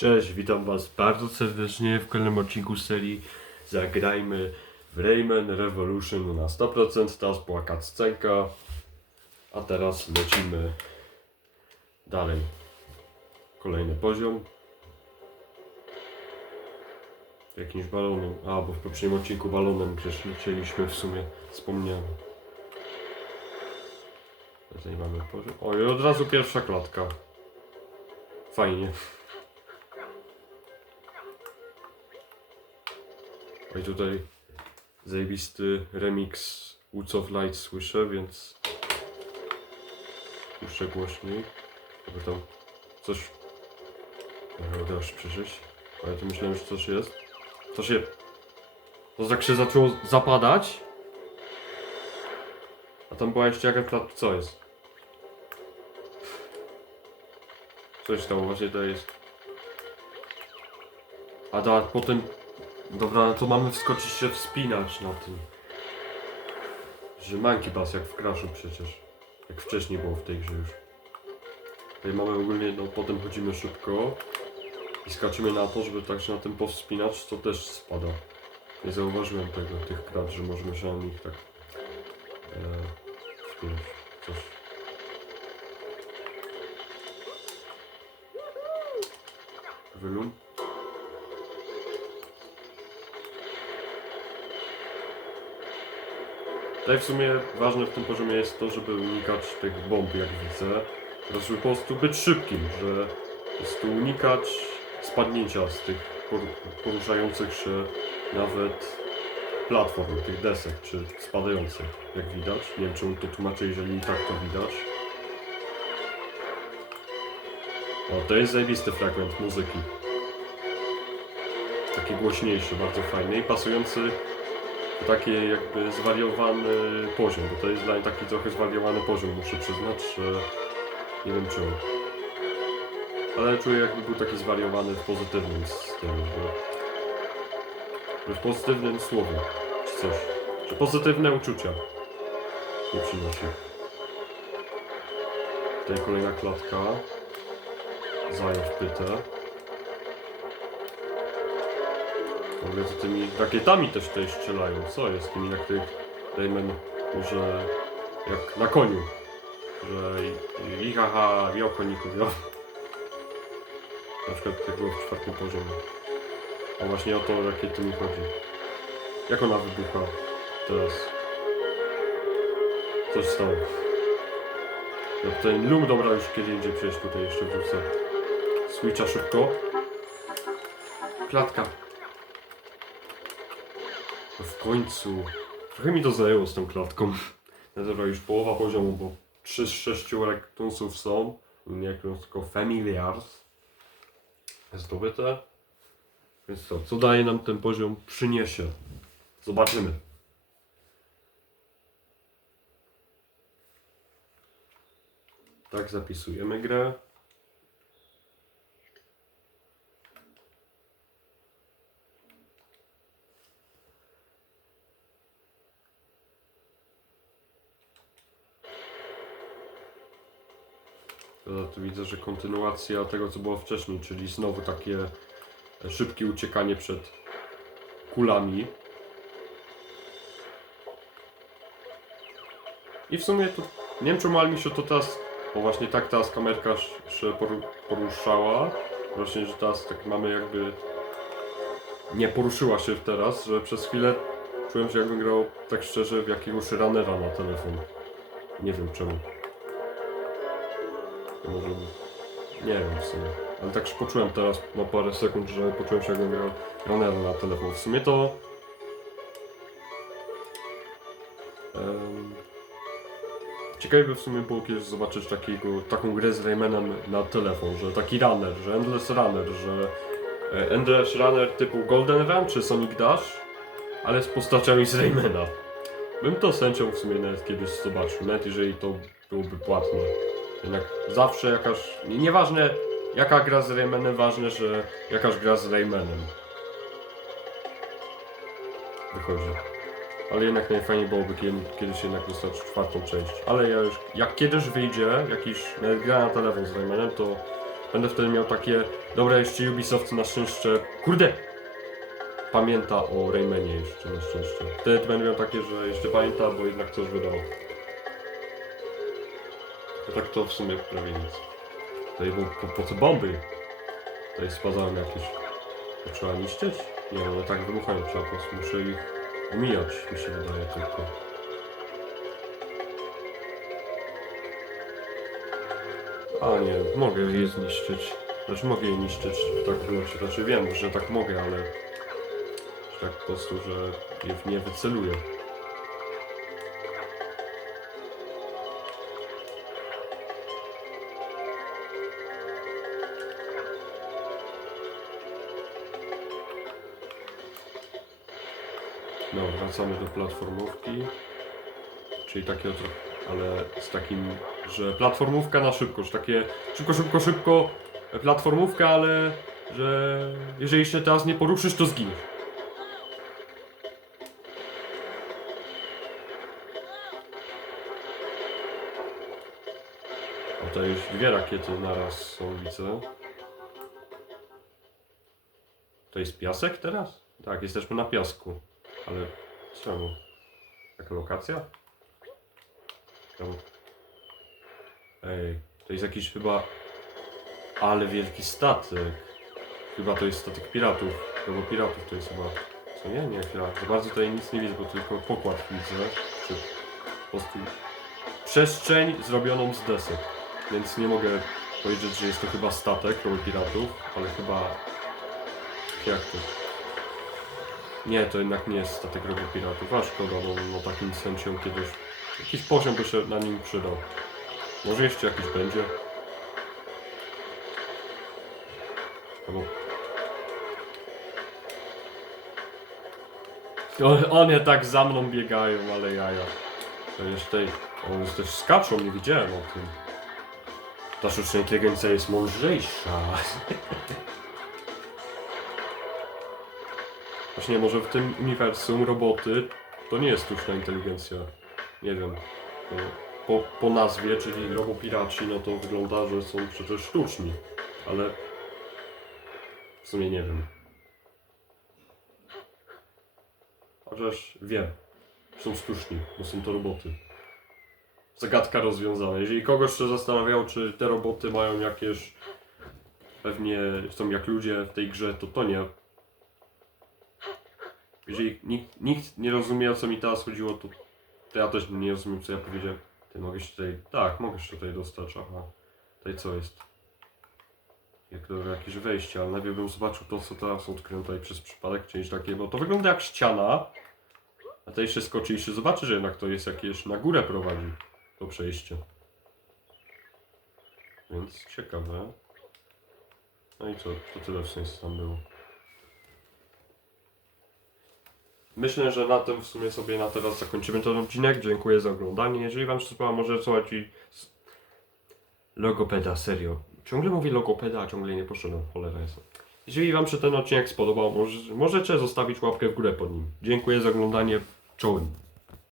Cześć, witam Was bardzo serdecznie w kolejnym odcinku serii Zagrajmy w Rayman Revolution na 100%. Teraz była cutscenka, a teraz lecimy dalej. Kolejny poziom. Jakimś balonem. A, bo w poprzednim odcinku balonem przecież lecieliśmy w sumie. Wspomniałem. Tutaj mamy poziom. O, i od razu pierwsza klatka. Fajnie. No i tutaj zajebisty remix Woods of Light słyszę, więc puszczę głośniej. Żeby tam coś... Może udało się przeżyć. Ale tu myślałem, że coś jest. Co się... To tak się zaczęło zapadać. A tam była jeszcze jakaś klatka. Co jest? Coś tam właśnie to jest. A da, potem Dobra, no to mamy wskoczyć się wspinać na tym. Że Monkey Bus jak w Crashu przecież. Jak wcześniej było w tej grze już. Tutaj mamy ogólnie, no potem chodzimy szybko i skaczymy na to, żeby tak się na tym powspinać, to też spada. Nie zauważyłem tego, tych krat, że możemy się na nich tak e, wspinać. Coś. Wylun. Tutaj w sumie ważne w tym poziomie jest to, żeby unikać tych bomb, jak widzę. To żeby po prostu być szybkim, że po prostu unikać spadnięcia z tych por- poruszających się nawet platform, tych desek, czy spadających, jak widać. Nie wiem, czemu to tłumaczę, jeżeli tak to widać. O, to jest zajebisty fragment muzyki. Taki głośniejszy, bardzo fajny i pasujący taki jakby zwariowany poziom, bo to jest dla mnie taki trochę zwariowany poziom, muszę przyznać, że nie wiem czemu. Ale czuję jakby był taki zwariowany w pozytywnym stylu, że, w pozytywnym słowie, czy coś. Że pozytywne uczucia nie przynosi. Tutaj kolejna klatka. Zając pytę. To tymi rakietami też tutaj strzelają. Co jest tymi jak tych Rayman, że jak na koniu. Że i, i haha, miał koników. Na przykład tak było w czwartym poziomie. A właśnie o to rakiety mi chodzi. Jak ona wybucha teraz? Coś stało. No ten lum dobra już kiedy indziej przejść tutaj jeszcze wrzucę. Switcha szybko. Klatka. W końcu. Trochę mi to zajęło z tą klatką. No już połowa poziomu, bo 3 z 6 rektunsów są. Rektons, tylko familiars. Zdobyte. Więc co, co daje nam ten poziom przyniesie? Zobaczymy. Tak zapisujemy grę. To widzę, że kontynuacja tego, co było wcześniej, czyli znowu takie szybkie uciekanie przed kulami. I w sumie to, nie wiem czemu, mi się to teraz, bo właśnie tak teraz kamerka się poru- poruszała, właśnie, że teraz tak mamy jakby, nie poruszyła się teraz, że przez chwilę czułem się jakbym grał tak szczerze w jakiegoś runnera na telefon. Nie wiem czemu. Może nie wiem w sumie. Ale tak się poczułem teraz na parę sekund, że poczułem się jakbym grał runnera na telefon. W sumie to... Um, ciekawe by w sumie było kiedyś zobaczyć takiego, taką grę z Raymanem na telefon, że taki runner, że Endless Runner, że e, Endless Runner typu Golden Run czy Sonic Dash, ale z postaciami z Raymana. Bym to z w sumie nawet kiedyś zobaczył, nawet jeżeli to byłoby płatne. Jednak zawsze jakaś, nie- nieważne jaka gra z Raymanem, ważne, że jakaś gra z Raymanem wychodzi. Ale jednak najfajniej byłoby kiedy, kiedyś jednak dostać czwartą część. Ale ja już, jak kiedyś wyjdzie jakiś gra na telefon z Raymanem, to będę wtedy miał takie Dobra, jeszcze Ubisoft na szczęście... Kurde! Pamięta o Raymanie jeszcze na szczęście. Wtedy będę miał takie, że jeszcze pamięta, bo jednak coś wydał. Tak to w sumie prawie nic. Tutaj po, po, co bomby? Tutaj spadają jakieś... To trzeba niszczyć? Nie, one tak wybuchają, trzeba po prostu, muszę ich omijać, mi się wydaje tylko. A nie, mogę je zniszczyć. Znaczy mogę je niszczyć w tak wylocie. Znaczy wiem, że tak mogę, ale... Tak po prostu, że je nie wyceluję. No, wracamy do platformówki. Czyli takie oto, ale z takim, że platformówka na szybko, że takie szybko, szybko, szybko platformówka, ale że jeżeli się teraz nie poruszysz, to zginiesz. O, to już dwie rakiety naraz są, widzę. To jest piasek teraz? Tak, jesteśmy na piasku. Ale czemu? Jaka lokacja? Czemu? Ej, to jest jakiś chyba... Ale wielki statek. Chyba to jest statek piratów. Albo piratów to jest chyba... Co nie? Nie, chwila. Za bardzo tutaj nic nie widzę, bo tylko pokład widzę. Czy po prostu... Przestrzeń zrobioną z desek. Więc nie mogę powiedzieć, że jest to chyba statek albo piratów, ale chyba... Jak to? Nie, to jednak nie jest statek rogu piratów, a szkoda, bo no takim sensie kiedyś jakiś poziom by się na nim przydał. Może jeszcze jakiś będzie. Albo... O, one tak za mną biegają, ale jaja. To jeszcze... One też skaczą, nie widziałem o tym. Ta sztuczna inteligencja jest mądrzejsza. Właśnie może w tym uniwersum roboty to nie jest sztuczna inteligencja. Nie wiem. Po, po nazwie, czyli robopiraci, no to wygląda, że są przecież sztuczni. Ale w sumie nie wiem. Chociaż wiem. Są sztuczni, bo są to roboty. Zagadka rozwiązana. Jeżeli kogoś się zastanawiał, czy te roboty mają jakieś pewnie są jak ludzie w tej grze, to to nie. Jeżeli nikt, nikt nie rozumie o co mi teraz chodziło, to, to ja też nie rozumiem co ja powiedziałem. Ty mogę się tutaj. Tak, mogę się tutaj dostać, aha. Tutaj co jest? Jak jakieś wejście, ale najpierw bym zobaczył to co teraz odkryłem tutaj przez przypadek, czyli takie, bo to wygląda jak ściana. A tutaj jeszcze skoczy i się zobaczy, że jednak to jest jakieś na górę prowadzi to przejście. Więc ciekawe. No i co, to tyle w sensie tam było. Myślę, że na tym w sumie sobie na teraz zakończymy ten odcinek. Dziękuję za oglądanie. Jeżeli Wam się spodoba, może słuchać i... Logopeda, serio. Ciągle mówię logopeda, a ciągle nie poszedłem. Cholera jest. Jeżeli Wam się ten odcinek spodobał, może, możecie zostawić łapkę w górę pod nim. Dziękuję za oglądanie. Czołem.